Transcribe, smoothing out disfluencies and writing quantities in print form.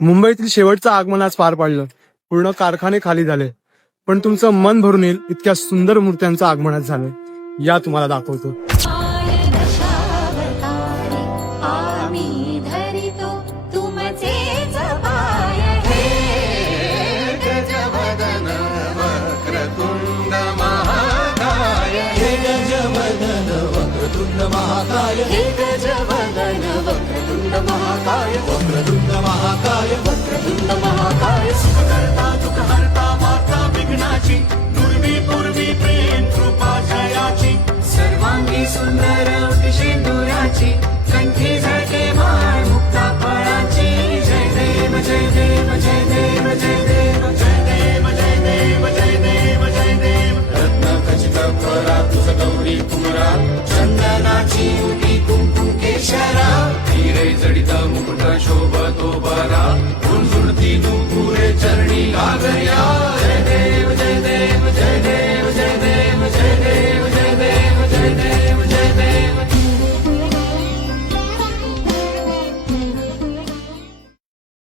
मुंबईतील शेवटचं आगमन आज पार पाडलं. पूर्ण कारखाने खाली झाले, पण तुमचं मन भरून येईल इतक्या सुंदर मूर्त्यांचं आगमन आज झालं. या तुम्हाला दाखवतो. महाकाय वक्रतुंड महाकाय